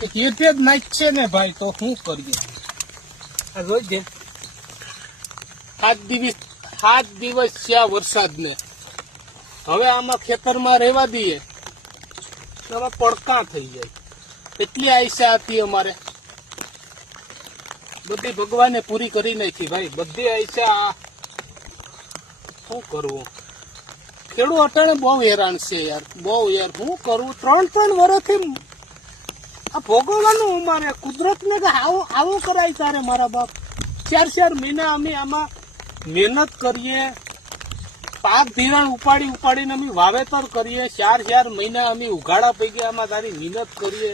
હેઠે જ નાખશે ને ભાઈ, તો શું કરીએ? આ જોઈ 7 દિવસ થયા વરસાદ ને, હવે આમાં ખેતરમાં રહેવા દઈએ આમાં પડકા થઈ જાય. એટલી આશા હતી અમારે, બધી ભગવાને પૂરી કરી નાખી ભાઈ, બધી આશા. શું કરવું? ખેડૂત અટાણે બહુ હેરાન છે યાર, બહુ યાર. શું કરવું? 3 વર્ષથી આ ભોગવવાનું અમારે. કુદરત ને કે આવું કરાય તારે મારા બાપ. 4 મહિના અમે આમાં મહેનત કરીએ, પાક ધિરાણ ઉપાડીને અમે વાવેતર કરીએ. 4 મહિના અમે ઉઘાડા પૈકી આમાં તારી મહેનત કરીએ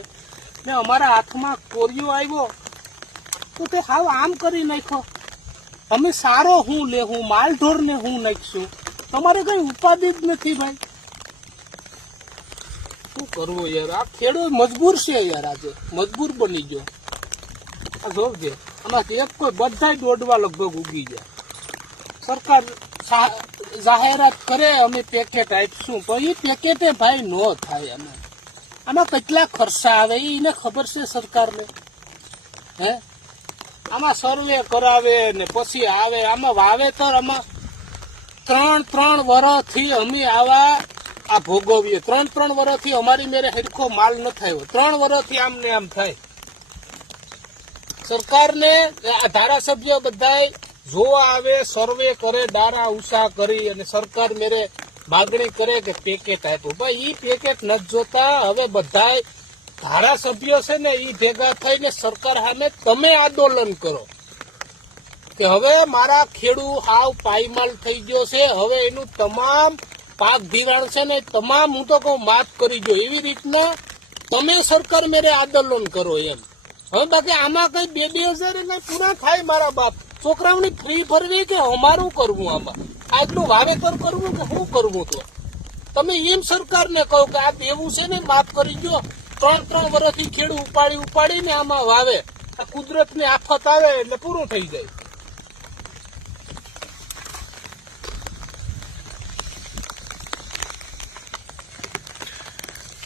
ને અમારા હાથમાં કોરિયો આવ્યો તો તે હાવ આમ કરી નાખ્યો. અમે સારો હું લેવું, માલઢોર ને હું નાખશું, તમારે કઈ ઉપાધિ જ નથી ભાઈ. શું કરવું યાર? આ ખેડૂત મજબૂર છે યાર, આજે મજબૂર બની ગયો. આ જોજે આમાંથી એક કોઈ બધા દોડવા લગભગ ઉગી જાય. સરકાર જાહેરાત કરે અમે પેકેટ આપીશું, પણ એ પેકેટે ભાઈ ન થાય. અમે આમાં કેટલા ખર્ચા આવે એને ખબર છે સરકારને. હે આમાં સર્વે કરાવે ને પછી આવે, આમાં વાવેતર આમાં 3 વર્ષથી અમે આ ભોગવીએ. 3 વર્ષથી અમારી મેરે હેરખો માલ ન થયો. 3 વર્ષથી આમને આમ થાય. સરકારને ધારાસભ્ય બધા જોવા આવે, સર્વે કરે, ડારા ઉષા કરી અને સરકાર મેરે માગણી કરે કે પેકેટ આપ્યું. ભાઈ ઈ પેકેટ નથી જોતા. હવે બધા ધારાસભ્ય છે ને ઈ ભેગા થઈને સરકાર સામે તમે આંદોલન કરો કે હવે મારા ખેડૂત હાવ પાયમાલ થઈ ગયો છે, હવે એનું તમામ પાક ધિરાણ છે ને તમામ હું તો કહું માફ કરી દો. એવી રીતના તમે સરકાર મેરે આંદોલન કરો એમ. હવે બાકી આમાં કઈ 2,000 કઈ પૂરા થાય મારા બાપ? છોકરાઓની ફી ભરવી કે અમારું કરવું? આમાં આજનું વાવેતર કરવું કે શું કરવું? તો તમે એમ સરકારને કહો કે આ દેવું છે ને માફ કરી દો. 3 વર્ષથી ખેડૂત ઉપાડીને આમાં વાવે. આ કુદરતની આફત આવે એટલે પૂરું થઈ જાય.